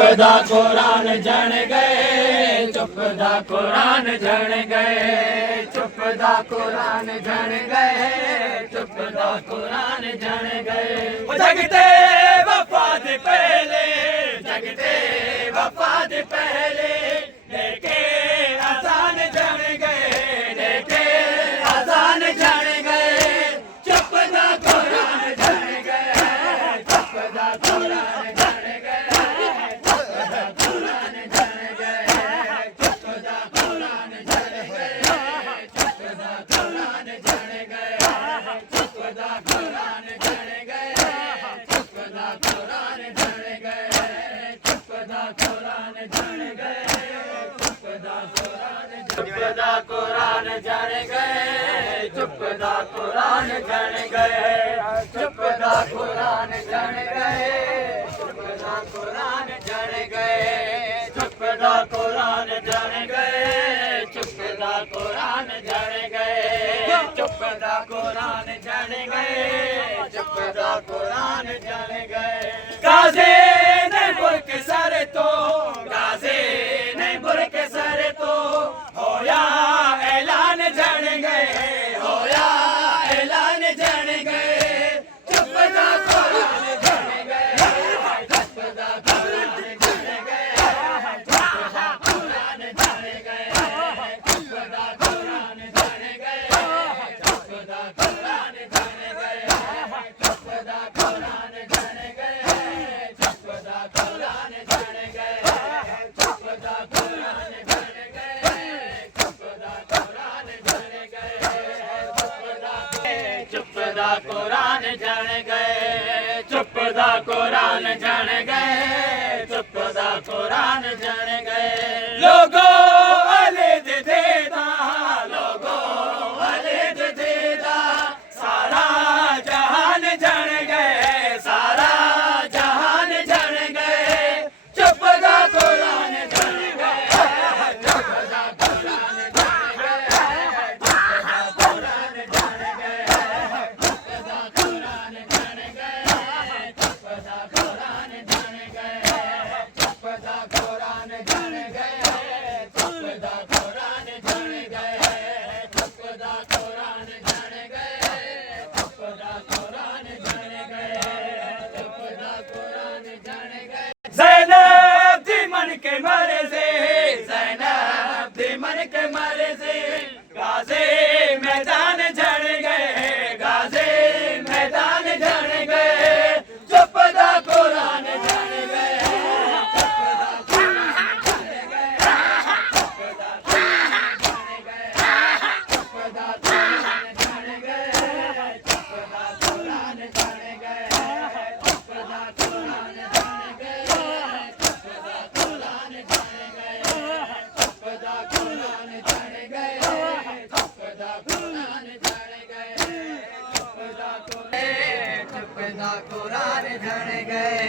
चुपदा कुरान जण गए, चुपदा कुरान जण गए, चुपदा कुरान जण गए, चुपदा कुरान जण गए। जगते वफा दे पहले, जगते वफा दे पहले, लेके अजान जण गए, लेके अजान जण गए। चुपदा कुरान जण गए, चुपदा कुरान जण गए, चुपदा कुरान जण गए, चुपदा कुरान जण गए, चुपदा कुरान जण गए, चुपदा कुरान जण गए, चुपदा कुरान जण गए, चुपदा कुरान जण गए, चुपदा कुरान, चुपदा कुरान जण गए, चुपदा कुरान जण गए, चुपदा कुरान जण गए, चुपदा कुरान जण गए, चुपदा कुरान जण गए, चुपदा कुरान जण गए, चुपदा कुरान जण गए, चुपदा कुरान जण गए। गाज़े ने मुल्क सर तो, गाज़े ने मुल्क सर तो, होया ऐलान जण गए, होया ऐलान जण गए। चुपदा कुरान जण गए, चुपदा कुरान जण गए, चुपदा कुरान जण गए, चुपदा कुरान जण गए, चुपदा कुरान जण गए, चुपदा कुरान जण गए, चुपदा कुरान जण गए, चुपदा कुरान जण गए, चुपदा कुरान जण गए, चुपदा कुरान जण गए, चुपदा कुरान जण गए, चुपदा कुरान जण गए। लोगो अलिद देदा, लोगो अलिद देदा, सारा जहान जण गए, सारा जहान जण गए। चुपदा कुरान जण गए, चुपदा कुरान जण गए, चुपदा कुरान जण गए, चुपदा कुरान जण गए, चुपदा कुरान जण गए, चुपदा कुरान जण गए, चुपदा कुरान जण गए, चुपदा कुरान जण गए, चुपदा कुरान जण गए, चुपदा कुरान जण गए। ज़ैनब दी मन के मरे से, ज़ैनब दी मन के मरे से, गाज़े मैदान जण गए, गाज़े मैदान जण गए। चुपदा कुरान जण गए, चुपदा कुरान जण गए, चुपदा कुरान जण गए, चुपदा कुरान जण गए, चुपदा कुरान जण गए, चुपदा कुरान जण गए, चुपदा कुरान जण गए, चुपदा कुरान जण गए, चुपदा कुरान जण गए, चुपदा कुरान जण गए।